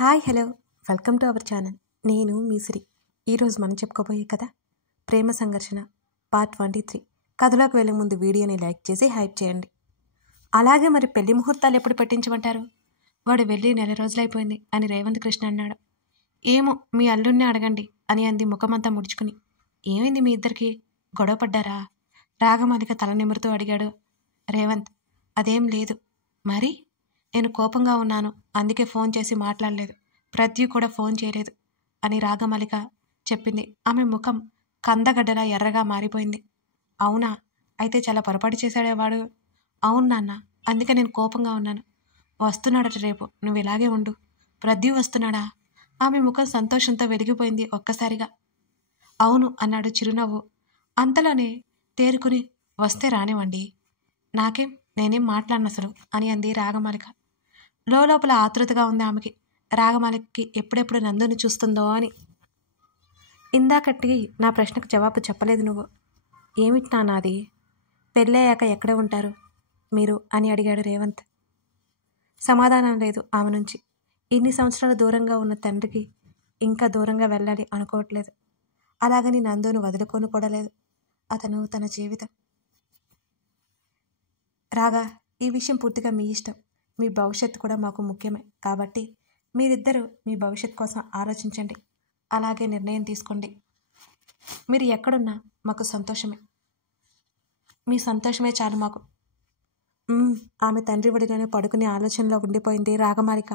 Hi hello welcome to our channel. నేను మీ సిరి. ఈరోజు మనం చెప్పుకోబోయే కథ ప్రేమ సంఘర్షణ పార్ట్ 23. కథలోకి వెళ్ళే ముందు వీడియోని లైక్ చేసి హైప్ చేయండి. అలాగే మరి పెళ్లి ముహూర్తాలు ఎప్పుడు పెట్టించమంటారు? వాడు వెళ్ళి 4 రోజులైపోయింది అని రేవంత్ కృష్ణ అన్నాడు. ఏమో మీ అల్లుడిని అడగండి అని అంది ముఖమంతా ముడుచుకుని. ఏమైంది మీ ఇద్దరికి? గొడవ పడ్డారా? రాగమాలిక తల నిమురుతూ అడిగాడు రేవంత్. అదేం లేదు. మరి? నేను కోపంగా ఉన్నాను, అందుకే ఫోన్ చేసి మాట్లాడలేదు. ప్రద్యు కూడా ఫోన్ చేయలేదు అని రాగమాలిక చెప్పింది. ఆమె ముఖం కందగడ్డలా ఎర్రగా మారిపోయింది. అవునా? అయితే చాలా పొరపాటు చేశాడే వాడు. అవును నాన్న, అందుకే నేను కోపంగా ఉన్నాను. వస్తున్నాడట రేపు, నువ్వు ఇలాగే ఉండు. ప్రద్యు వస్తున్నాడా? ఆమె ముఖం సంతోషంతో వెలిగిపోయింది ఒక్కసారిగా. అవును అన్నాడు చిరునవ్వు. అంతలోనే తేరుకుని, వస్తే రానివ్వండి, నాకేం, నేనేం మాట్లాడను అసలు అని అంది రాగమాలిక. లోపల ఆతృతగా ఉంది ఆమెకి, రాగమాలికకి ఎప్పుడెప్పుడు నందుని చూస్తుందో అని. ఇందాకటి నా ప్రశ్నకు జవాబు చెప్పలేదు నువ్వు. ఏమిటి నాన్నది? పెళ్ళయ్యాక ఎక్కడ ఉంటారు మీరు అని అడిగాడు రేవంత్. సమాధానం లేదు ఆమె నుంచి. ఇన్ని సంవత్సరాలు దూరంగా ఉన్న తండ్రికి ఇంకా దూరంగా వెళ్ళాలి అనుకోవట్లేదు. అలాగని నందును వదులుకొని కూడా లేదు. అతను తన జీవితం. రాగా, ఈ విషయం పూర్తిగా మీ ఇష్టం. మీ భవిష్యత్తు కూడా మాకు ముఖ్యమే. కాబట్టి మీరిద్దరూ మీ భవిష్యత్తు కోసం ఆలోచించండి. అలాగే నిర్ణయం తీసుకోండి. మీరు ఎక్కడున్నా మాకు సంతోషమే. మీ సంతోషమే చాలు మాకు. ఆమె తండ్రి ఒడిలోనే పడుకునే ఆలోచనలో ఉండిపోయింది రాగమాలిక.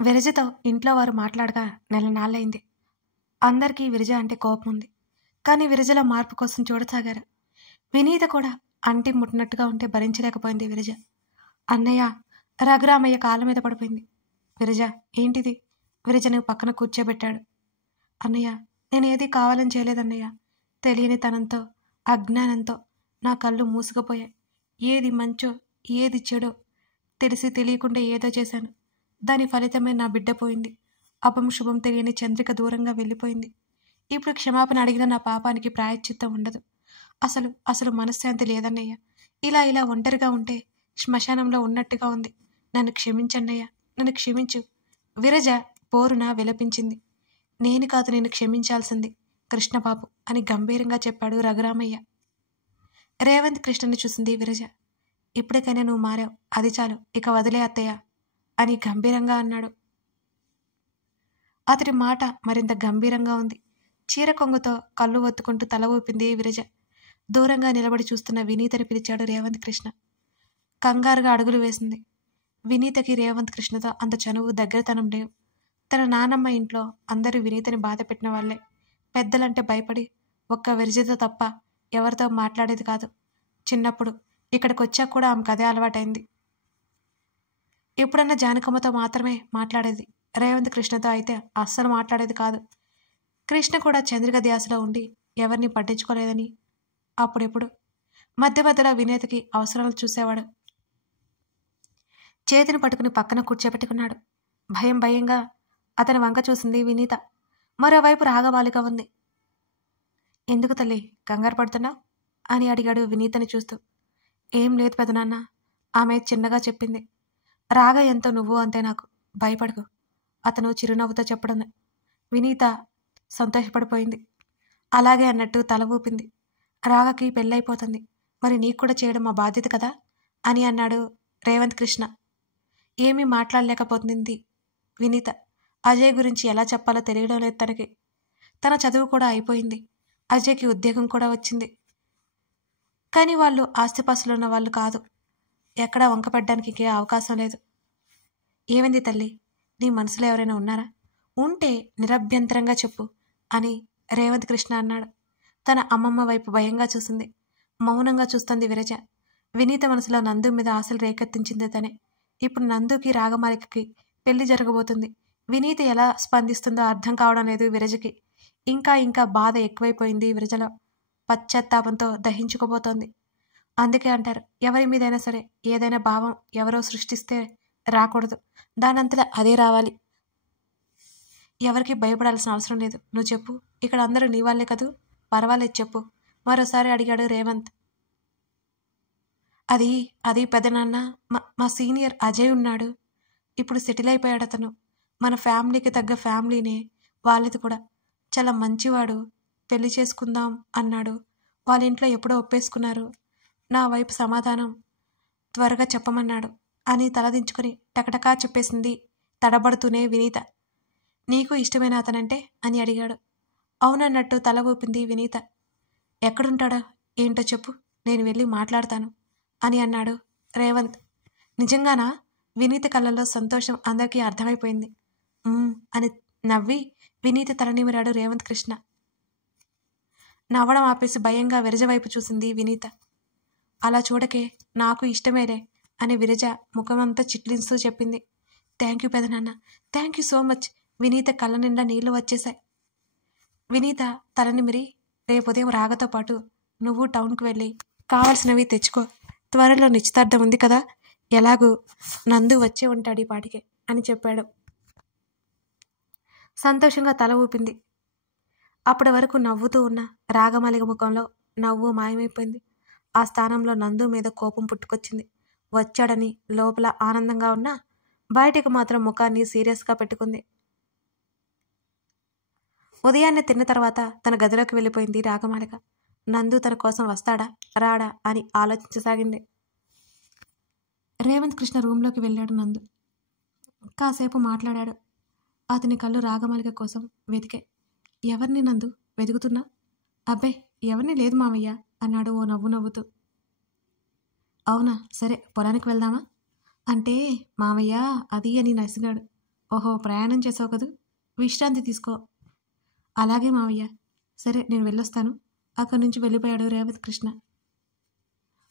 విరజతో ఇంట్లో వారు మాట్లాడగా 4 నాళ్ళైంది. అందరికీ విరజ అంటే కోపం ఉంది. కానీ విరజలో మార్పు కోసం చూడసాగారు. వినీత కూడా అంటి ముట్టినట్టుగా ఉంటే భరించలేకపోయింది విరజ. అన్నయ్య, రఘురామయ్య కాళ్ళ మీద పడిపోయింది. విరజ, ఏంటిది? విరజను పక్కన కూర్చోబెట్టాడు. అన్నయ్య, నేనేది కావాలని చేయలేదన్నయ్య. తెలియని తనంతో, అజ్ఞానంతో నా కళ్ళు మూసుకుపోయాయి. ఏది మంచో ఏది చెడో తెలిసి తెలియకుండా ఏదో చేశాను. దాని ఫలితమే నా బిడ్డ పోయింది. అపం శుభం తెలియని చంద్రిక దూరంగా వెళ్ళిపోయింది. ఇప్పుడు క్షమాపణ అడిగిన నా పాపానికి ప్రాయశ్చిత్తం ఉండదు. అసలు మనశ్శాంతి లేదన్నయ్య. ఇలా ఒంటరిగా ఉంటే శ్మశానంలో ఉన్నట్టుగా ఉంది. నన్ను క్షమించన్నయ్య, నన్ను క్షమించు. విరజ పోరున విలపించింది. నేను కాదు నిన్ను క్షమించాల్సింది, కృష్ణబాబు అని గంభీరంగా చెప్పాడు రఘురామయ్య. రేవంత్ కృష్ణని చూసింది విరజ. ఇప్పటికైనా నువ్వు మారావు, అది చాలు, ఇక వదిలే అత్తయ్య అని గంభీరంగా అన్నాడు. అతడి మాట మరింత గంభీరంగా ఉంది. చీర కొంగుతో కళ్ళు ఒత్తుకుంటూ తల ఊపింది విరజ. దూరంగా నిలబడి చూస్తున్న వినీతని పిలిచాడు రేవంత్ కృష్ణ. కంగారుగా అడుగులు వేసింది. వినీతకి రేవంత్ కృష్ణతో అంత చనువు, దగ్గరతనం లేవు. తన నానమ్మ ఇంట్లో అందరూ వినీతని బాధ పెట్టిన వాళ్ళే. పెద్దలంటే భయపడి ఒక్క విరజతో తప్ప ఎవరితో మాట్లాడేది కాదు. చిన్నప్పుడు ఇక్కడికి వచ్చాక కూడా ఆమెకు అదే అలవాటైంది. ఎప్పుడన్నా జానకమ్మతో మాత్రమే మాట్లాడేది. రేవంత్ కృష్ణతో అయితే అస్సలు మాట్లాడేది కాదు. కృష్ణ కూడా చంద్రిక ధ్యాసలో ఉండి ఎవరిని పట్టించుకోలేదని అప్పుడెప్పుడు మధ్యలో వినీతకి అవసరాలు చూసేవాడు. చేతిని పట్టుకుని పక్కన కూర్చోబెట్టుకున్నాడు. భయంగా అతని వంక చూసింది వినీత. మరోవైపు రాగమాలిక ఉంది. ఎందుకు తల్లి కంగారు పడుతున్నావు అని అడిగాడు వినీతని చూస్తూ. ఏం లేదు పెదనాన్న, ఆమె చిన్నగా చెప్పింది. రాగ ఎంతో నువ్వు అంతే నాకు, భయపడకు అతను చిరునవ్వుతో చెప్పడం. వినీత సంతోషపడిపోయింది. అలాగే అన్నట్టు తల ఊపింది. రాగకి పెళ్ళైపోతుంది, మరి నీకు కూడా చేయడం మా బాధ్యత కదా అని అన్నాడు రేవంత్ కృష్ణ. ఏమీ మాట్లాడలేకపోతుంది వినీత. అజయ్ గురించి ఎలా చెప్పాలో తెలియడం లేదు తనకి. తన చదువు కూడా అయిపోయింది. అజయ్కి ఉద్యోగం కూడా వచ్చింది. కానీ వాళ్ళు ఆస్తిపాస్తులున్న వాళ్ళు కాదు. ఎక్కడా వంకపెట్టడానికి ఇంకే అవకాశం లేదు. ఏమైంది తల్లి, నీ మనసులో ఎవరైనా ఉన్నారా? ఉంటే నిరభ్యంతరంగా చెప్పు అని రేవంత్ కృష్ణ అన్నాడు. తన అమ్మమ్మ వైపు భయంగా చూసింది. మౌనంగా చూస్తుంది విరజ. వినీత మనసులో నందు మీద ఆశలు రేకెత్తించింది తనే. ఇప్పుడు నందుకి రాగమాలికకి పెళ్లి జరగబోతుంది. వినీత ఎలా స్పందిస్తుందో అర్థం కావడం లేదు విరజకి. ఇంకా బాధ ఎక్కువైపోయింది విరజలో. పశ్చాత్తాపంతో దహించుకుపోతోంది. అందుకే అంటారు, ఎవరి మీదైనా సరే ఏదైనా భావం ఎవరో సృష్టిస్తే రాకూడదు, దానంతటా అదే రావాలి. ఎవరికి భయపడాల్సిన అవసరం లేదు. నువ్వు చెప్పు, ఇక్కడ అందరూ నీ వాళ్ళే కదూ, పర్వాలేదు చెప్పు మరోసారి అడిగాడు రేవంత్. అది పెదనాన్న, మా సీనియర్ అజయ్ ఉన్నాడు. ఇప్పుడు సెటిల్ అయిపోయాడు అతను. మన ఫ్యామిలీకి తగ్గ ఫ్యామిలీనే వాళ్ళది కూడా. చాలా మంచివాడు, పెళ్లి చేసుకుందాం అన్నాడు. వాళ్ళ ఇంట్లో ఎప్పుడో ఒప్పేసుకున్నారు. నా వైపు సమాధానం త్వరగా చెప్పమన్నాడు అని తలదించుకొని టకటకా చెప్పేసింది తడబడుతూనే వినీత. నీకు ఇష్టమైన అతనంటే అని అడిగాడు. అవునన్నట్టు తల ఊపింది వినీత. ఎక్కడుంటాడో ఏంటో చెప్పు, నేను వెళ్ళి మాట్లాడతాను అని అన్నాడు రేవంత్. నిజంగానా? వినీత కళ్ళల్లో సంతోషం అందరికీ అర్థమైపోయింది. అని నవ్వి వినీత తలనిమిరాడు రేవంత్ కృష్ణ. నవ్వడం ఆపేసి భయంగా విరజ వైపు చూసింది వినీత. అలా చూడకే, నాకు ఇష్టమేలే అని విరజ ముఖమంతా చిట్లిస్తూ చెప్పింది. థ్యాంక్ యూ పెదనాన్న, thank you so much. Vineeta కళ్ళ నిండా నీళ్లు వచ్చేశాయి. వినీత తలనిమిరి, రేపు ఉదయం రాగతో పాటు నువ్వు టౌన్కు వెళ్ళి కావాల్సినవి తెచ్చుకో. త్వరలో నిశ్చితార్థం ఉంది కదా, ఎలాగూ నందు వచ్చే ఉంటాడు ఈ పాటికే అని చెప్పాడు. సంతోషంగా తల ఊపింది. అప్పటి వరకు నవ్వుతూ ఉన్న రాగమాలిక ముఖంలో నవ్వు మాయమైపోయింది. ఆ స్థానంలో నందు మీద కోపం పుట్టుకొచ్చింది. వచ్చాడని లోపల ఆనందంగా ఉన్నా బయటకు మాత్రం ముఖాన్ని సీరియస్గా పెట్టుకుంది. ఉదయాన్నే తిన్న తర్వాత తన గదిలోకి వెళ్ళిపోయింది రాగమాలిక. నందు తన కోసం వస్తాడా రాడా అని ఆలోచించసాగింది. రేవంత్ కృష్ణ రూంలోకి వెళ్ళాడు. నందు కాసేపు మాట్లాడాడు. అతని కళ్ళు రాగమాలిక కోసం వెతికే. ఎవరిని నందు వెతుకుతున్నా? అబ్బే ఎవరిని లేదు మామయ్య అన్నాడు ఓ నవ్వు నవ్వుతూ. అవునా, సరే పొలానికి వెళ్దామా అంటే మామయ్య అది అని నసిగాడు. ఓహో, ప్రయాణం చేసావు కదూ, విశ్రాంతి తీసుకో. అలాగే మావయ్య, సరే నేను వెళ్ళొస్తాను. అక్కడి నుంచి వెళ్ళిపోయాడు రేవంత్ కృష్ణ.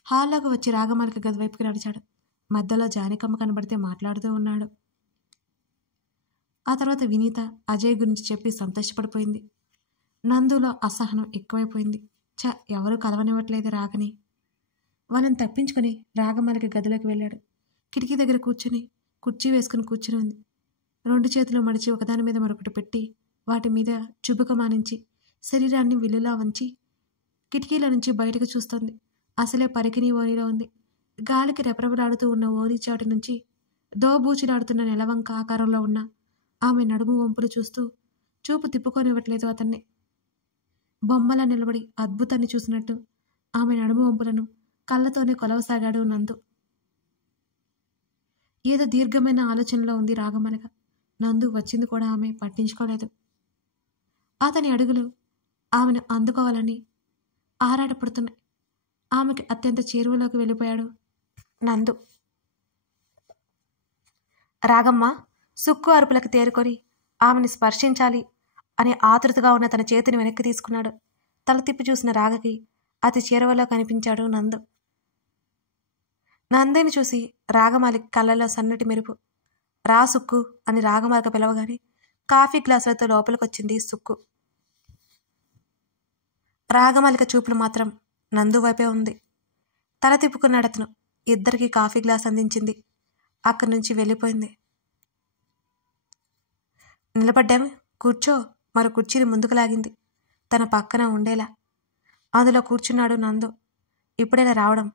హాల్లోకి వచ్చి రాగమాలిక గది వైపుకి నడిచాడు. మధ్యలో జానికమ్మ కనబడితే మాట్లాడుతూ ఉన్నాడు. ఆ తర్వాత వినీత అజయ్ గురించి చెప్పి సంతోషపడిపోయింది. నందులో అసహనం ఎక్కువైపోయింది. ఎవరూ కలవనివ్వట్లేదు రాగని. వాళ్ళని తప్పించుకొని రాగమాలిక గదిలోకి వెళ్ళాడు. కిటికీ దగ్గర కూర్చుని కుర్చీ వేసుకుని కూర్చుని ఉంది. 2 చేతులు మడిచి ఒకదాని మీద మరొకటి పెట్టి వాటి మీద చుబుకమానించి శరీరాన్ని విల్లులా వంచి కిటికీల నుంచి బయటకు చూస్తోంది. అసలే పరికిని ఓనిలో ఉంది. గాలికి రెపరెపలాడుతూ ఉన్న ఓని చాటు నుంచి దోబూచిలాడుతున్న నెలవంక ఆకారంలో ఉన్న ఆమె నడుము వంపులు చూస్తూ చూపు తిప్పుకొనివ్వట్లేదు అతన్ని. బొమ్మలా నిలబడి అద్భుతాన్ని చూసినట్టు ఆమె నడుము వంపులను కళ్ళతోనే కొలవసాగాడు నందు. ఏదో దీర్ఘమైన ఆలోచనలో ఉంది రాగమాలిక. నందు వచ్చింది కూడా ఆమె పట్టించుకోలేదు. అతని అడుగులు ఆమెను అందుకోవాలని ఆరాటపడుతున్నాయి. ఆమెకి అత్యంత చేరువలోకి వెళ్ళిపోయాడు నందు. రాగమ్మ సుక్కు అరుపులకు తేరుకొని ఆమెను స్పర్శించాలి అని ఆతృతగా ఉన్న తన చేతిని వెనక్కి తీసుకున్నాడు. తల తిప్పి చూసిన రాగకి అతి చేరువలో కనిపించాడు నందు. నందుని చూసి రాగమాలిక కళ్ళలో సన్నటి మెరుపు. రా సుక్కు అని రాగమాలిక పిలవగానే కాఫీ గ్లాసులతో లోపలికొచ్చింది సుక్కు. రాగమాలిక చూపులు మాత్రం నందు వైపే ఉంది. తల తిప్పుకున్నాడు అతను. ఇద్దరికి కాఫీ గ్లాస్ అందించింది. అక్కడి నుంచి వెళ్ళిపోయింది. నిలబడ్డాము, కూర్చో. మరో కుర్చీని ముందుకు లాగింది తన పక్కన ఉండేలా. అందులో కూర్చున్నాడు నందు. ఇప్పుడైనా రావడం?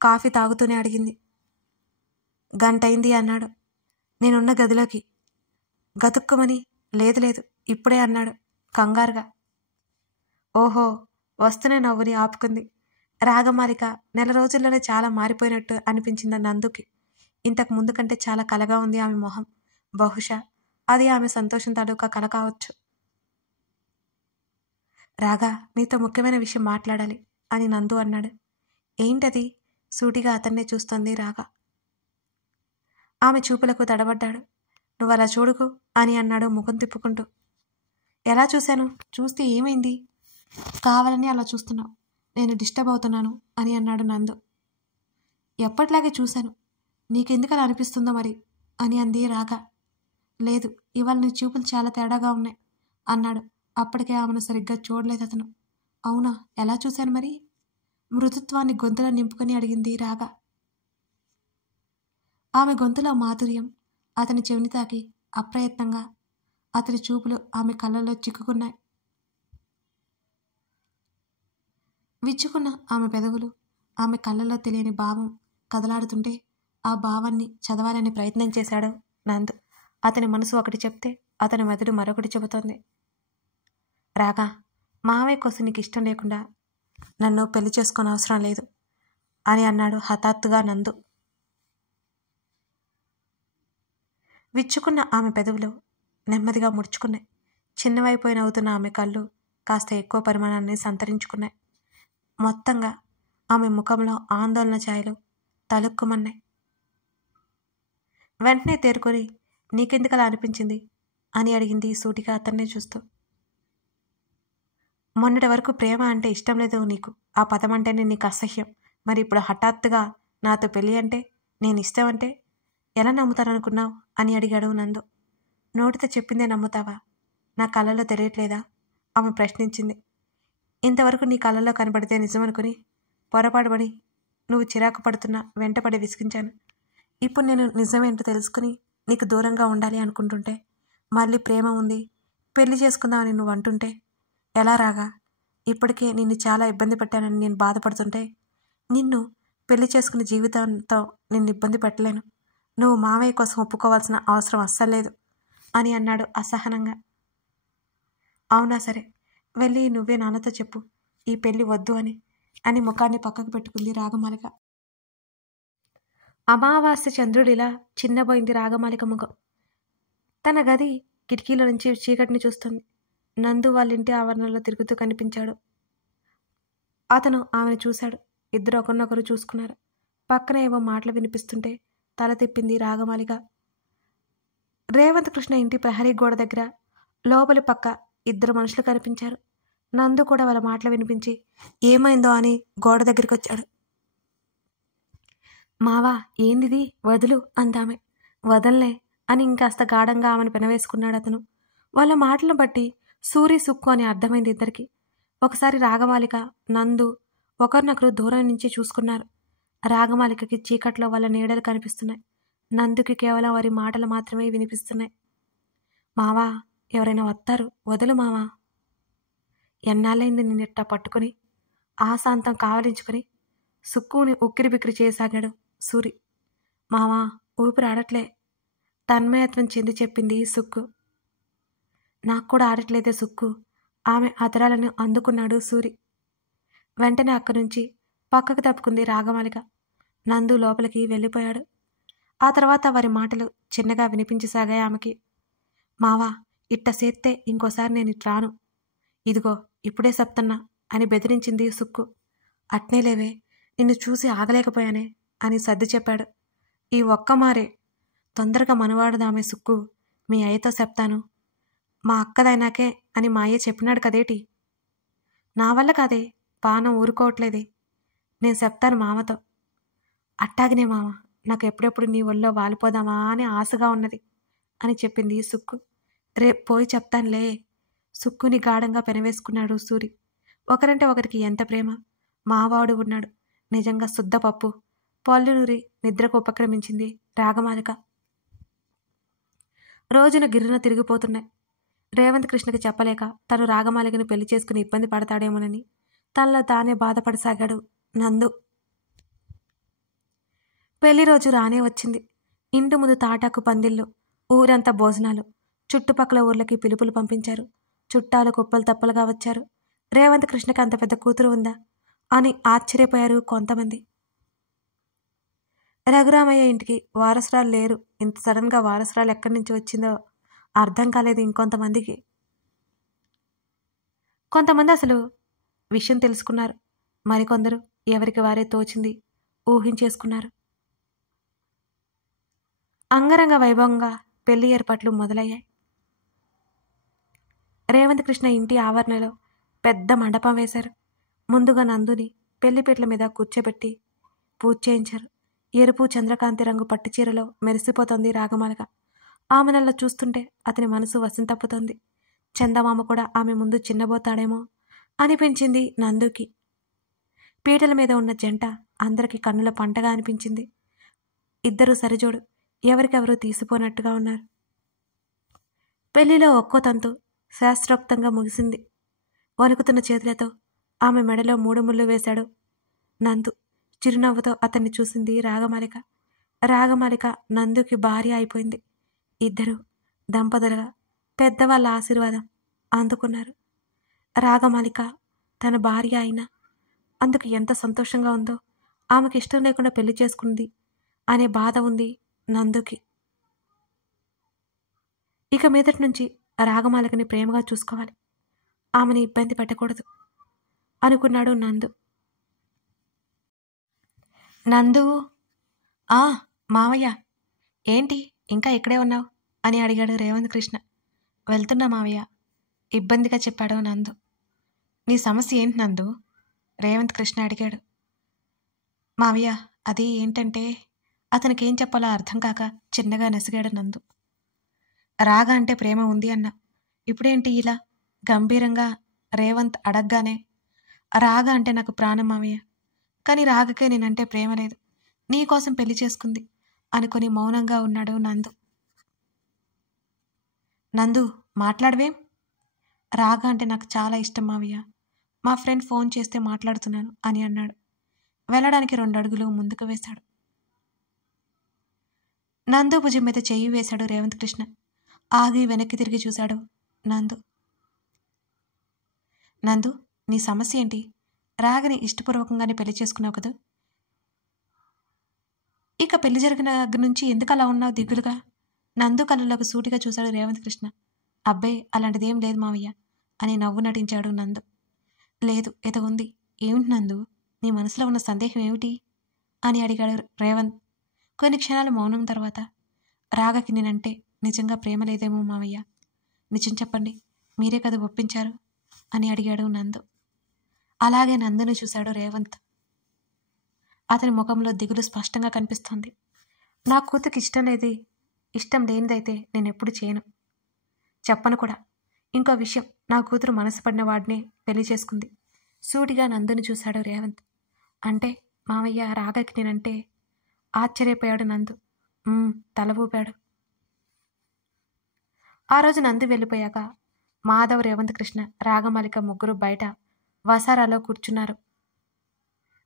కాఫీ తాగుతూనే అడిగింది. గంటైంది అన్నాడు. నేనున్న గదిలోకి. గతుక్కుమని లేదు లేదు ఇప్పుడే అన్నాడు కంగారుగా. ఓహో, వస్తూనే నవ్వుని ఆపుకుంది. రాగమాలిక నెల రోజుల్లోనే చాలా మారిపోయినట్టు అనిపించింది నందుకి. ఇంతకు ముందు కంటే చాలా కలగా ఉంది ఆమె మొహం. బహుశా అది ఆమె సంతోషం తాలూకా కల కావచ్చు. రాగా, నీతో ముఖ్యమైన విషయం మాట్లాడాలి అని నందు అన్నాడు. ఏంటది? సూటిగా అతన్నే చూస్తోంది రాగా. ఆమె చూపులకు తడబడ్డాడు. నువ్వలా చూడుకు అని అన్నాడు ముఖం తిప్పుకుంటూ. ఎలా చూశాను? చూస్తే ఏమైంది? కావాలని అలా చూస్తున్నావు. నేను డిస్టర్బ్ అవుతున్నాను అని అన్నాడు నందు. ఎప్పట్లాగే చూశాను. నీకెందుకు అలా అనిపిస్తుందో మరి అని అంది రాగా. లేదు, ఇవాళ నీ చూపులు చాలా తేడాగా ఉన్నాయి అన్నాడు. అప్పటికే ఆమెను సరిగ్గా చూడలేదు అతను. అవునా, ఎలా చూశాను మరి? మృదుత్వాన్ని గొంతులో నింపుకొని అడిగింది రాగా. ఆమె గొంతులో మాధుర్యం అతని చెవిని తాకి అప్రయత్నంగా అతని చూపులు ఆమె కళ్ళల్లో చిక్కుకున్నాయి. విచ్చుకున్న ఆమె పెదవులు ఆమె కళ్ళల్లో తెలియని భావం కదలాడుతుంటే ఆ భావాన్ని చదవాలని ప్రయత్నం చేశాడు నందు. అతని మనసు ఒకటి చెప్తే అతని మెదడు మరొకటి చెబుతోంది. రాగా, మావయ్య కోసం నీకు ఇష్టం లేకుండా నన్ను పెళ్లి చేసుకునే అవసరం లేదు అని అన్నాడు హఠాత్తుగా నందు. విచ్చుకున్న ఆమె పెదవులు నెమ్మదిగా ముడుచుకున్నాయి. చిన్నవైపోయి నవ్వుతున్న ఆమె కళ్ళు కాస్త ఎక్కువ పరిమాణాన్ని సంతరించుకున్నాయి. మొత్తంగా ఆమె ముఖంలో ఆందోళన ఛాయలు తలుక్కుమన్నాయి. వెంటనే తేరుకొని నీకెందుకలా అనిపించింది అని అడిగింది సూటిగా అతన్నే చూస్తూ. మొన్నటి వరకు ప్రేమ అంటే ఇష్టం లేదు నీకు, ఆ పదం అంటేనే నీకు అసహ్యం. మరి ఇప్పుడు హఠాత్తుగా నాతో పెళ్ళి అంటే నేను ఇష్టం అంటే ఎలా నమ్ముతాననుకున్నావు అని అడిగాడు నందు. నోటితో చెప్పిందే నమ్ముతావా? నా కళ్ళలో తెలియట్లేదా? ఆమె ప్రశ్నించింది. ఇంతవరకు నీ కళ్ళలో కనబడితే నిజమనుకుని పొరపాటుపడి నువ్వు చిరాకు పడుతున్నా వెంటపడి విసిగించాను. ఇప్పుడు నేను నిజమేంటో తెలుసుకుని నీకు దూరంగా ఉండాలి అనుకుంటుంటే, మళ్ళీ ప్రేమ ఉంది పెళ్లి చేసుకుందామని నువ్వు అంటుంటే ఎలా రాగా? ఇప్పటికే నిన్ను చాలా ఇబ్బంది పెట్టానని నేను బాధపడుతుంటే నిన్ను పెళ్లి చేసుకునే జీవితంతో నిన్ను ఇబ్బంది పెట్టలేను. నువ్వు మావయ్య కోసం ఒప్పుకోవాల్సిన అవసరం అస్సలేదు అని అన్నాడు అసహనంగా. అవునా సరే, వెళ్ళి నువ్వే నాన్నతో చెప్పు ఈ పెళ్లి వద్దు అని ముఖాన్ని పక్కకు పెట్టుకుంది రాగమాలిక. అమావాస్య చంద్రుడిలా చిన్నబోయింది రాగమాలిక ముఖం. తన గది కిటికీల నుంచి చీకటిని చూస్తుంది. నందు వాళ్ళింటి ఆవరణలో తిరుగుతూ కనిపించాడు. అతను ఆమెను చూశాడు. ఇద్దరు ఒకరినొకరు చూసుకున్నారు. పక్కన ఏవో మాటలు వినిపిస్తుంటే తల తిప్పింది రాగమాలిక. రేవంత్ కృష్ణ ఇంటి ప్రహరీ గోడ దగ్గర లోపలి పక్క ఇద్దరు మనుషులు కనిపించారు. నందు కూడా వాళ్ళ మాటలు వినిపించి ఏమైందో అని గోడ దగ్గరికి వచ్చాడు. మావా, ఏందిది, వదులు అందామె. వదల్లే అని ఇంకాస్త గాఢంగా ఆమెను పెనవేసుకున్నాడు అతను. వాళ్ళ మాటలను బట్టి సూరి సుక్కు అని అర్థమైంది ఇద్దరికి. ఒకసారి రాగమాలిక నందు ఒకరినొకరు దూరం నుంచి చూసుకున్నారు. రాగమాలికకి చీకట్లో వాళ్ళ నీడలు కనిపిస్తున్నాయి. నందుకి కేవలం వారి మాటలు మాత్రమే వినిపిస్తున్నాయి. మావా, ఎవరైనా వస్తారు, వదులు మావా. ఎన్నాళ్ళైంది నిన్నెట్టా పట్టుకుని ఆశాంతం కావలించుకుని సుక్కుని ఉక్కిరి బిక్కిరి చేయసాగాడు సూరి. మావా, ఊపిరి ఆడట్లే తన్మయత్వం చెంది చెప్పింది సుక్కు. నాకు కూడా ఆడట్లేదే సుక్కు. ఆమె అతరాలను అందుకున్నాడు సూరి. వెంటనే అక్కడి నుంచి పక్కకు తప్పుకుంది రాగమాలిక. నందు లోపలికి వెళ్ళిపోయాడు. ఆ తర్వాత వారి మాటలు చిన్నగా వినిపించసాగాయి ఆమెకి. మావా, ఇట్ట సేత్తే ఇంకోసారి నేను ఇటు రాను. ఇదిగో ఇప్పుడే చెప్తున్నా అని బెదిరించింది సుక్కు. అట్నేలేవే, నిన్ను చూసి ఆగలేకపోయానే అని సర్ది చెప్పాడు. ఈ ఒక్క మారే తొందరగా మనవాడదామే సుక్కు, మీ అయ్యతో చెప్తాను. మా అక్కదైనాకే అని మా అయ్య చెప్పినాడు కదేటి. నా వల్ల కాదే, పానం ఊరుకోవట్లేదే. నేను చెప్తాను మామతో. అట్టాగనే మామ, నాకు ఎప్పుడెప్పుడు నీ ఒళ్ళో వాలిపోదామా అని ఆశగా ఉన్నది అని చెప్పింది సుక్కు. రేపు పోయి చెప్తానులే. సుక్కుని గాఢంగా పెనవేసుకున్నాడు సూరి. ఒకరంటే ఒకరికి ఎంత ప్రేమ. మావాడు ఉన్నాడు, నిజంగా శుద్ధపప్పు. పొల్లునూరి నిద్రకు ఉపక్రమించింది రాగమాలిక. రోజున గిర్రున తిరిగిపోతున్నాయి. రేవంత్ కృష్ణకి చెప్పలేక తను రాగమాలికని పెళ్లి చేసుకుని ఇబ్బంది పడతాడేమోనని తనలో తానే బాధపడసాగాడు నందు. పెళ్లి రోజు రానే వచ్చింది. ఇంటి ముందు తాటాకు పందిళ్ళు, ఊరంతా భోజనాలు. చుట్టుపక్కల ఊర్లకి పిలుపులు పంపించారు. చుట్టాలు కుప్పలు తప్పలుగా వచ్చారు. రేవంత్ కృష్ణకి అంత పెద్ద కూతురు ఉందా అని ఆశ్చర్యపోయారు కొంతమంది. రఘురామయ్య ఇంటికి వారసురాలు లేరు. ఇంత సడన్గా వారసురాలు ఎక్కడి నుంచి వచ్చిందో అర్థం కాలేదు ఇంకొంతమందికి. కొంతమంది అసలు విషయం తెలుసుకున్నారు. మరికొందరు ఎవరికి వారే తోచింది ఊహించేసుకున్నారు. అంగరంగ వైభవంగా పెళ్లి ఏర్పాట్లు మొదలయ్యాయి. రేవంత్ కృష్ణ ఇంటి ఆవరణలో పెద్ద మండపం వేశారు. ముందుగా నందుని పెళ్లిపీటల మీద కూర్చోబెట్టి పూజ చేయించారు. ఎరుపు చంద్రకాంతి రంగు పట్టుచీరలో మెరిసిపోతోంది రాగమాలిక. ఆమెనల్లా చూస్తుంటే అతని మనసు వశం తప్పుతోంది. చందమామ కూడా ఆమె ముందు చిన్నబోతాడేమో అనిపించింది నందుకి. పీటల మీద ఉన్న జంట అందరికీ కన్నుల పంటగా అనిపించింది. ఇద్దరు సరిజోడు, ఎవరికెవరూ తీసిపోనట్టుగా ఉన్నారు. పెళ్లిలో ఒక్కో తంతు శాస్త్రోక్తంగా ముగిసింది. వణుకుతున్న చేతులతో ఆమె మెడలో 3 ముళ్ళు వేశాడు నందు. చిరునవ్వుతో అతన్ని చూసింది రాగమాలిక. రాగమాలిక నందుకి భార్య అయిపోయింది. ఇద్దరు దంపతులుగా పెద్దవాళ్ళ ఆశీర్వాదం అందుకున్నారు. రాగమాలిక తన భార్య అయినా అందుకు ఎంత సంతోషంగా ఉందో, ఆమెకి ఇష్టం లేకుండా పెళ్లి చేసుకుంది అనే బాధ ఉంది నందుకి. ఇక మీదటి నుంచి రాగమాలికని ప్రేమగా చూసుకోవాలి, ఆమెని ఇబ్బంది పెట్టకూడదు అనుకున్నాడు నందు. నందు, ఆ మావయ్య, ఏంటి ఇంకా ఇక్కడే ఉన్నావు అని అడిగాడు రేవంత్ కృష్ణ. వెళ్తున్నా మావయ్య, ఇబ్బందిగా చెప్పాడు నందు. నీ సమస్య ఏంటి నందు? రేవంత్ కృష్ణ అడిగాడు. మావయ్య, అది ఏంటంటే, అతనికి ఏం చెప్పాలో అర్థం కాక చిన్నగా నసిగాడు నందు. రాగ అంటే ప్రేమ ఉంది అన్నా, ఇప్పుడేంటి ఇలా గంభీరంగా రేవంత్ అడగగానే? రాగ అంటే నాకు ప్రాణం మావయ్య, కానీ రాగకే నేనంటే ప్రేమ లేదు, నీకోసం పెళ్లి చేసుకుంది అనుకుని మౌనంగా ఉన్నాడు నందు. నందు, మాట్లాడవేం? రాగ అంటే నాకు చాలా ఇష్టం మావయ్య, మా ఫ్రెండ్ ఫోన్ చేస్తే మాట్లాడుతున్నాను అని అన్నాడు. వెళ్ళడానికి 2 అడుగులు ముందుకు వేశాడు. నందు భుజం మీద చెయ్యి వేశాడు రేవంత్ కృష్ణ. ఆగి వెనక్కి తిరిగి చూశాడు నందు. నందు, నీ సమస్య ఏంటి? రాగని ఇష్టపూర్వకంగానే పెళ్లి చేసుకున్నావు కదా, ఇక పెళ్లి జరిగిన దగ్గర నుంచి ఎందుకు అలా ఉన్నావు దిగులుగా? నందు కళ్ళలోకి సూటిగా చూశాడు రేవంత్ కృష్ణ. అబ్బాయి, అలాంటిదేం లేదు మావయ్య అని నవ్వు నటించాడు నందు. లేదు, ఏదో ఉంది. ఏమిటి నందు, నీ మనసులో ఉన్న సందేహం ఏమిటి అని అడిగాడు రేవంత్. కొన్ని క్షణాలు మౌనం తర్వాత, రాగకి నేనంటే నిజంగా ప్రేమ లేదేమో మావయ్య, నిజం చెప్పండి, మీరే కదా ఒప్పించారు అని అడిగాడు నందు. అలాగే నందుని చూశాడు రేవంత్. అతని ముఖంలో దిగులు స్పష్టంగా కనిపిస్తోంది. నా కూతురికి ఇష్టం లేనిదైతే నేనెప్పుడు చేయను, చెప్పను కూడా. ఇంకో విషయం, నా కూతురు మనసు పడిన వాడినే పెళ్లి చేసుకుంది. సూటిగా నందుని చూశాడు రేవంత్. అంటే మావయ్య, రాగకి నేనంటే? ఆశ్చర్యపోయాడు నందు. తల ఊపాడు. ఆ రోజు నందు వెళ్ళిపోయాక మాధవ్, రేవంత్ కృష్ణ, రాగమాలిక ముగ్గురు బయట వసారాలో కూర్చున్నారు.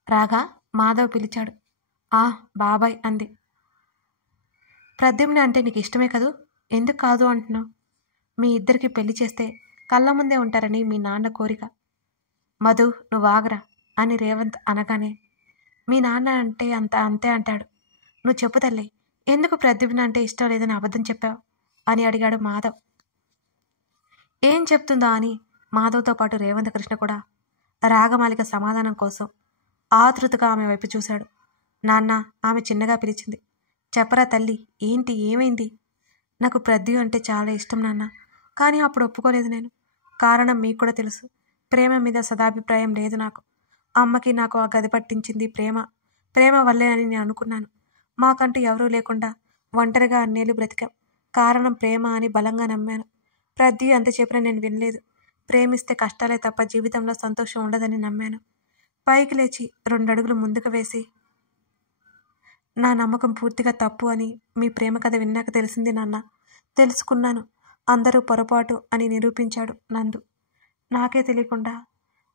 రాగా, మాధవ్ పిలిచాడు. బాబాయ్ అంది. ప్రద్యుమ్న అంటే నీకు ఇష్టమే కదూ, ఎందుకు కాదు అంటున్నావు? మీ ఇద్దరికి పెళ్లి చేస్తే కళ్ళ ముందే ఉంటారని మీ నాన్న కోరిక. మధు, నువ్వు ఆగరా అని రేవంత్ అనగానే, మీ నాన్న అంటే అంతే అంటాడు. నువ్వు చెప్పు తల్లి, ఎందుకు ప్రద్యుమ్న అంటే ఇష్టం లేదని అబద్ధం చెప్పావు అని అడిగాడు మాధవ్. ఏం చెప్తుందో అని మాధవ్తో పాటు రేవంత్ కృష్ణ కూడా రాగమాలిక సమాధానం కోసం ఆతృతగా ఆమె వైపు చూశాడు. నాన్న, ఆమె చిన్నగా పిలిచింది. చెప్పరా తల్లి, ఏంటి, ఏమైంది? నాకు ప్రద్యు అంటే చాలా ఇష్టం నాన్న, కానీ అప్పుడు ఒప్పుకోలేదు నేను. కారణం మీకు కూడా తెలుసు, ప్రేమ మీద సదాభిప్రాయం లేదు నాకు. అమ్మకి నాకు ఆ గది పట్టించింది ప్రేమ వల్లేనని నేను అనుకున్నాను. మాకంటూ ఎవరూ లేకుండా ఒంటరిగా అన్నేళ్ళు బ్రతికాం. కారణం ప్రేమ అని బలంగా నమ్మాను. ప్రద్యు ఎంత చెప్పినా నేను వినలేదు. ప్రేమిస్తే కష్టాలే తప్ప జీవితంలో సంతోషం ఉండదని నమ్మాను. పైకి లేచి 2 అడుగులు ముందుకు వేసి, నా నమ్మకం పూర్తిగా తప్పు అని మీ ప్రేమ కథ విన్నాక తెలిసింది నాన్న, తెలుసుకున్నాను. అందరూ పొరపాటు అని నిరూపించాడు నందు. నాకే తెలియకుండా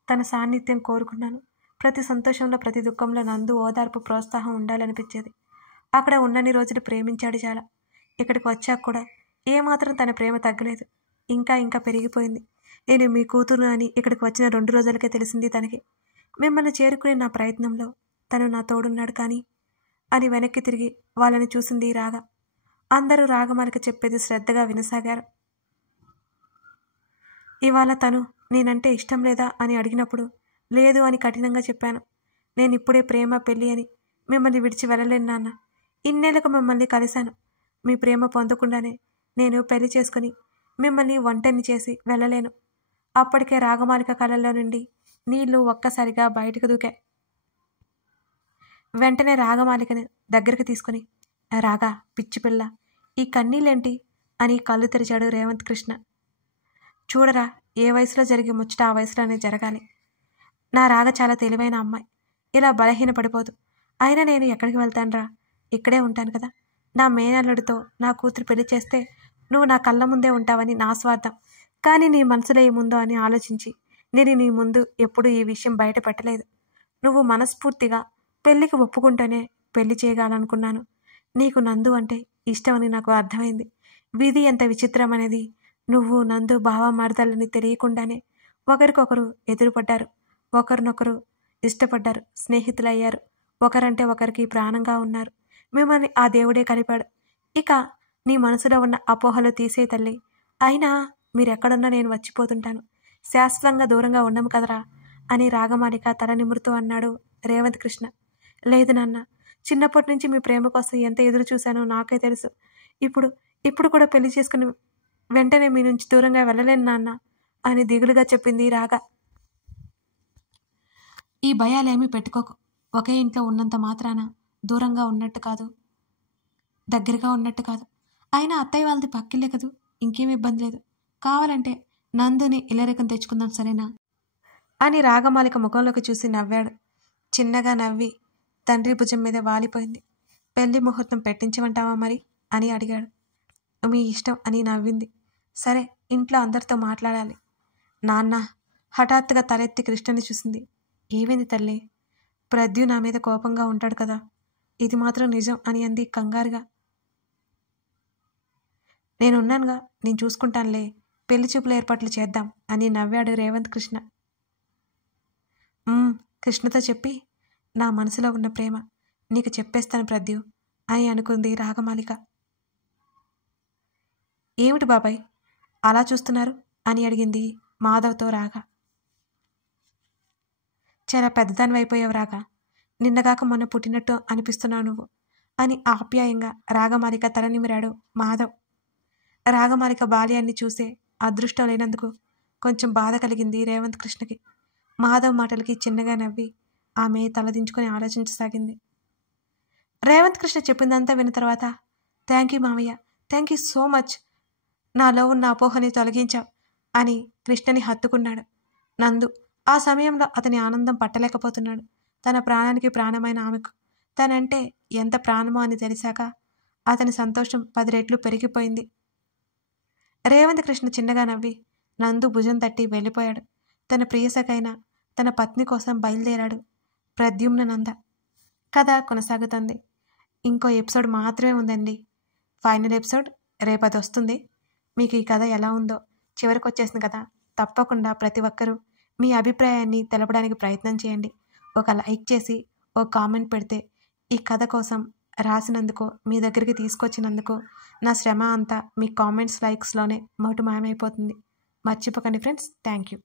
తన సాన్నిధ్యం కోరుకున్నాను. ప్రతి సంతోషంలో, ప్రతి దుఃఖంలో నందు ఓదార్పు, ప్రోత్సాహం ఉండాలనిపించేది. అక్కడ ఉన్నన్ని రోజులు ప్రేమించాడు చాలా. ఇక్కడికి వచ్చాక కూడా ఏమాత్రం తన ప్రేమ తగ్గలేదు, ఇంకా పెరిగిపోయింది. నేను మీ కూతురు అని ఇక్కడికి వచ్చిన 2 రోజులకే తెలిసింది తనకి. మిమ్మల్ని చేరుకునే నా ప్రయత్నంలో తను నా తోడున్నాడు కానీ అని వెనక్కి తిరిగి వాళ్ళని చూసింది రాగ. అందరూ రాగమాలిక చెప్పేది శ్రద్ధగా వినసాగారు. ఇవాళ తను నేనంటే ఇష్టం లేదా అని అడిగినప్పుడు లేదు అని కఠినంగా చెప్పాను. నేను ఇప్పుడే ప్రేమ పెళ్ళి అని మిమ్మల్ని విడిచి వెళ్ళలేను నాన్న. ఇన్నేళ్లకు మిమ్మల్ని కలిశాను. మీ ప్రేమ పొందకుండానే నేను పెళ్లి చేసుకుని మిమ్మల్ని ఒంటరిని చేసి వెళ్ళలేను. అప్పటికే రాగమాలిక కళ్ళల్లో నుండి నీళ్లు ఒక్కసారిగా బయటకు దూకాయి. వెంటనే రాగమాలికని దగ్గరికి తీసుకుని, రాగా, పిచ్చి పిల్ల, ఈ కన్నీళ్ళేంటి అని కళ్ళు తెరిచాడు రేవంత్ కృష్ణ. చూడరా, ఏ వయసులో జరిగే ముచ్చట ఆ వయసులోనే జరగాలి. నా రాగ చాలా తెలివైన అమ్మాయి, ఇలా బలహీన పడిపోదు. అయినా నేను ఎక్కడికి వెళ్తానురా, ఇక్కడే ఉంటాను కదా. నా మేనల్లుడితో నా కూతురు పెళ్లి చేస్తే నువ్వు నా కళ్ళ ముందే ఉంటావని నా స్వార్థం. కానీ నీ మనసులో ఏముందో అని ఆలోచించి నేను నీ ముందు ఎప్పుడూ ఈ విషయం బయట పెట్టలేదు. నువ్వు మనస్ఫూర్తిగా పెళ్లికి ఒప్పుకుంటేనే పెళ్లి చేయగలనుకున్నాను. నీకు నందు అంటే ఇష్టమని నాకు అర్థమైంది. విధి ఎంత విచిత్రం అనేది. నువ్వు నందు బావ మరదలని తెలియకుండానే ఒకరికొకరు ఎదురుపడ్డారు, ఒకరినొకరు ఇష్టపడ్డారు, స్నేహితులయ్యారు, ఒకరంటే ఒకరికి ప్రాణంగా ఉన్నారు. మిమ్మల్ని ఆ దేవుడే కలిపాడు. ఇక నీ మనసులో ఉన్న అపోహలు తీసే తల్లి. అయినా మీరెక్కడున్నా నేను వచ్చిపోతుంటాను. శాశ్వతంగా దూరంగా ఉండము కదరా అని రాగమాలిక తల నిమురుతూ అన్నాడు రేవంత్ కృష్ణ. లేదు నాన్న, చిన్నప్పటి నుంచి మీ ప్రేమ కోసం ఎంత ఎదురు చూశానో నాకే తెలుసు. ఇప్పుడు కూడా పెళ్లి చేసుకుని వెంటనే మీ నుంచి దూరంగా వెళ్ళలేను నాన్న అని దిగులుగా చెప్పింది రాగ. ఈ భయాలేమీ పెట్టుకోకు. ఒకే ఇంట్లో ఉన్నంత మాత్రాన దూరంగా ఉన్నట్టు కాదు, దగ్గరగా ఉన్నట్టు కాదు. అయినా అత్తయ్య వాళ్ళది పక్కిల్లే కదూ, ఇంకేం ఇబ్బంది లేదు. కావాలంటే నందుని ఇల్లరికం తెచ్చుకుందాం, సరేనా అని రాగమాలిక ముఖంలోకి చూసి నవ్వాడు. చిన్నగా నవ్వి తండ్రి భుజం మీద వాలిపోయింది. పెళ్లి ముహూర్తం పెట్టించమంటావా మరి అని అడిగాడు. మీ ఇష్టం అని నవ్వింది. సరే, ఇంట్లో అందరితో మాట్లాడాలి. నాన్న హఠాత్తుగా తలెత్తి కృష్ణని చూసింది. ఏమైంది తల్లి? ప్రద్యు నా మీద కోపంగా ఉంటాడు కదా, ఇది మాత్రం నిజం అని అంది కంగారుగా. నేనున్నానుగా, నేను చూసుకుంటానులే, పెళ్లి చూపుల ఏర్పాట్లు చేద్దాం అని నవ్వాడు రేవంత్ కృష్ణ. కృష్ణతో చెప్పి నా మనసులో ఉన్న ప్రేమ నీకు చెప్పేస్తాను ప్రద్యు అని అనుకుంది రాగమాలిక. ఏమిటి బాబాయ్ అలా చూస్తున్నారు అని అడిగింది మాధవ్తో రాగ. చాలా పెద్దదానివి అయిపోయావు రాగా, నిన్నగాక మొన్న పుట్టినట్టు అనిపిస్తున్నావు నువ్వు అని ఆప్యాయంగా రాగమాలిక తల నిమిరాడు మాధవ్. రాగమాలిక బాల్యాన్ని చూసే అదృష్టం లేనందుకు కొంచెం బాధ కలిగింది రేవంత్ కృష్ణకి. మాధవ్ మాటలకి చిన్నగా నవ్వి ఆమె తలదించుకొని ఆలోచించసాగింది. రేవంత్ కృష్ణ చెప్పిందంతా విన్న తర్వాత, థ్యాంక్ యూ మామయ్య, థ్యాంక్ యూ సో మచ్, నాలో ఉన్న అపోహని తొలగించావు అని కృష్ణని హత్తుకున్నాడు నందు. ఆ సమయంలో అతని ఆనందం పట్టలేకపోతున్నాడు. తన ప్రాణానికి ప్రాణమైన ఆమెకు తనంటే ఎంత ప్రాణమో అని తెలిసాక అతని సంతోషం 10 రెట్లు పెరిగిపోయింది. రేవంత్ కృష్ణ చిన్నగా నవ్వి నందు భుజం తట్టి వెళ్ళిపోయాడు. తన ప్రియసకైన తన పత్ని కోసం బయలుదేరాడు ప్రద్యుమ్న నంద. కథ కొనసాగుతుంది. ఇంకో ఎపిసోడ్ మాత్రమే ఉందండి. ఫైనల్ ఎపిసోడ్ రేపటి వస్తుంది. మీకు ఈ కథ ఎలా ఉందో చివరికి వచ్చేసింది కదా, తప్పకుండా ప్రతి ఒక్కరూ మీ అభిప్రాయాన్ని తెలపడానికి ప్రయత్నం చేయండి. ఒక లైక్ చేసి ఒక కామెంట్ పెడితే ఈ కథ కోసం రాసినందుకు, మీ దగ్గరికి తీసుకొచ్చినందుకు నా శ్రమ అంతా మీ కామెంట్స్ లైక్స్లోనే మాయమైపోతుంది. మర్చిపోకండి ఫ్రెండ్స్. Thank you.